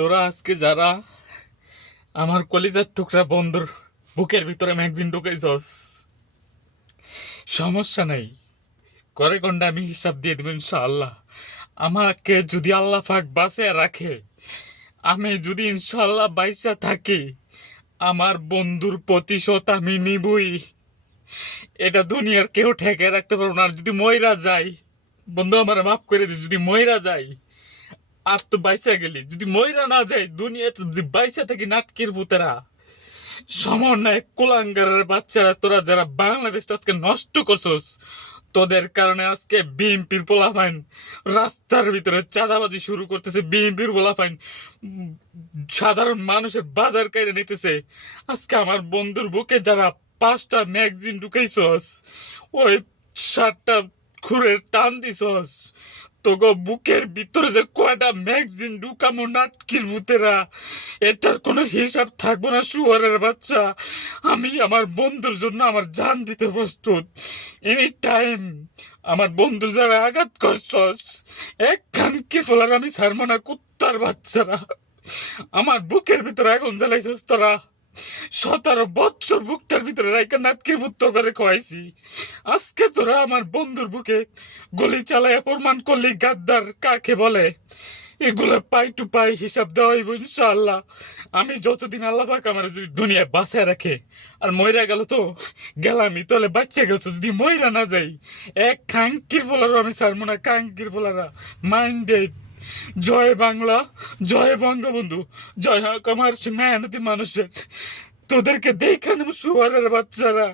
তোরা আজকে যারা আমার কলিজার টুকরা বন্ধুর বুকের ভিতরে ম্যাগজিন ঢুকাইছস, সমস্যা নাই, করে কোনটা আমি হিসাব দিয়ে দেব ইনশাআল্লাহ। আমাকে যদি আল্লাহ পাক বাঁচিয়ে রাখে, আমি যদি ইনশাআল্লাহ বাইসা থাকি, আমার বন্ধুর প্রতিশোধ আমি নিবই। এটা দুনিয়ার কেউ ঠেকে রাখতে পারবো না। আর যদি ময়রা যাই, বন্ধু আমার মাফ করে দিস, যদি ময়রা যাই আর তো বাইসা গেলি, যদি ময়রা না যাই দুনিয়াতে, যদি বাইসা থাকি নাটকের ভূতেরা, সমন্বয় কুলাঙ্গারের বাচ্চারা, তোরা যারা বাংলাদেশটা আজকে নষ্ট করছস, তোদের কারণে আজকে বিএনপির পোলাফাইন রাস্তার ভিতরে চাঁদাবাজি শুরু করতেছে। বিএনপির পোলাফাইন সাধারণ মানুষের বাজার কেড়ে নিতেছে। আজকে আমার বন্ধুর বুকে যারা 5টা ম্যাগজিন ঢুকাইছস, ওই 7টা খুঁড়ে টান দিছস, তোগো বুকের ভিতরে যে কয়টা ম্যাগজিন ঢুকামো নাটকির ভূতেরা, এটার কোনো হিসাব থাকবো না। শুয়ারের বাচ্চা, আমি আমার বন্ধুর জন্য আমার জান দিতে প্রস্তুত। এনি টাইম আমার বন্ধু যারা আঘাত করছস, এক খানকি ফলার আমি ছাড়বো না। কুত্তার বাচ্চারা, আমার বুকের ভিতরে আগুন জ্বালাইছস তোরা। 17 বছর বুকটার ভিতরে রাইকা নাটকির ভূত করে খোয়াইছি। আজকে তোরা আমার বন্ধুর বুকে গুলি চালাইয়া প্রমাণ করলি গাদ্দার কাকে বলে। এগুলো পাই টু পাই হিসাব দেওয়া হইব ইনশাআল্লাহ। আমি যতদিন আল্লাহ পাক আমার যদি দুনিয়ায় বাঁচায় রাখে, আর মইরা গেল তো গেলামই, তাহলে বাচ্চা গেছো, যদি মইরা না যাই এক খাঙ্কির ফোলারও আমি ছাড়বো না। খাঙ্কির ফোলারা মাইন্ডেড। জয় বাংলা, জয় বঙ্গবন্ধু, জয় হোক আমার মেহনতি মানুষের। তোদেরকে দেখে নেব শুয়ারের বাচ্চারা।